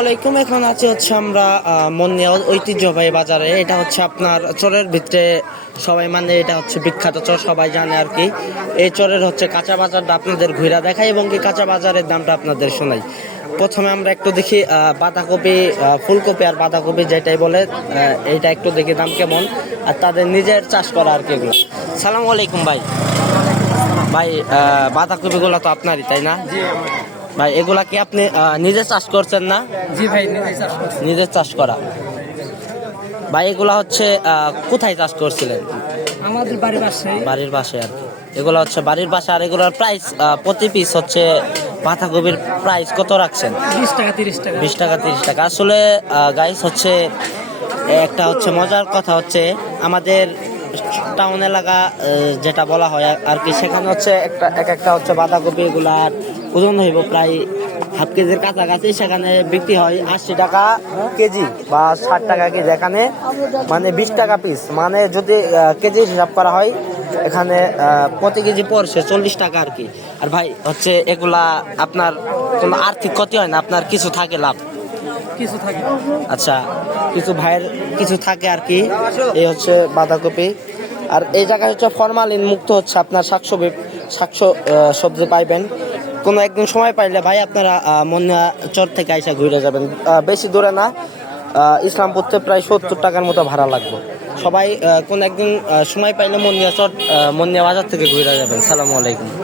আলাইকুম, এখন আছে হচ্ছে আমরা মন্নিয়া ঐতিহ্যবাহী বাজারে। এটা হচ্ছে আপনার চরের ভিতরে সবাই মানে এটা হচ্ছে বিখ্যাত চর, সবাই জানে আর কি। এই চরের হচ্ছে কাঁচা বাজারটা আপনাদের ঘুরা দেখাই এবং কি কাঁচা বাজারের দামটা আপনাদের শোনাই। প্রথমে আমরা একটু দেখি বাঁধাকপি ফুলকপি আর বাঁধাকপি যেটাই বলে এইটা একটু দেখি দাম কেমন আর তাদের নিজের চাষ করা আর কি এগুলো। সালাম আলাইকুম ভাই। ভাই বাঁধাকপিগুলো তো আপনারই, তাই না? ভাই এগুলা কি আপনি নিজে চাষ করছেন না? জি ভাই নিজেই চাষ করছি। নিজের চাষ করা। ভাই এগুলা হচ্ছে কোথায় চাষ করছিলেন? আমাদের বাড়ির পাশে। বাড়ির পাশে আর কি। এগুলো হচ্ছে বাড়ির পাশে আর এগুলোর প্রাইস প্রতি পিস হচ্ছে বাঁধাকপির প্রাইস কত রাখছেন? বিশ টাকা তিরিশ টাকা। বিশ টাকা তিরিশ টাকা। আসলে গাইস হচ্ছে একটা হচ্ছে মজার কথা হচ্ছে আমাদের টাউন এলাকা যেটা বলা হয় আর কি সেখানে হচ্ছে একটা এক একটা হচ্ছে বাঁধাকপি এগুলার ওজন হইব প্রায় হাফ কেজির কাছাকাছি সেখানে বিক্রি হয় আশি টাকা কেজি বা ষাট টাকা কেজি। এখানে মানে বিশ টাকা পিস মানে যদি কেজি হিসাব করা হয় এখানে প্রতি কেজি পড়ছে চল্লিশ টাকা আর কি। আর ভাই হচ্ছে এগুলা আপনার কোনো আর্থিক ক্ষতি হয় না? আপনার কিছু থাকে লাভ? কিছু থাকে। আচ্ছা কিছু ভাইয়ের কিছু থাকে আর কি। এই হচ্ছে বাঁধাকপি। আর এই জায়গায় হচ্ছে ফরমালিন মুক্ত হচ্ছে আপনার শাকসবজি শাক সবজি পাইবেন। কোনো একদিন সময় পাইলে ভাই আপনারা মন্না চর থেকে আইসা ঘুরে যাবেন। বেশি দূরে না ইসলামপুরতে প্রায় সত্তর টাকার মতো ভাড়া লাগবে। সবাই কোন একদিন সময় পাইলে মন্দিয়া চট মন্দিয়া বাজার থেকে ঘুরে যাবেন। সালামু আলাইকুম।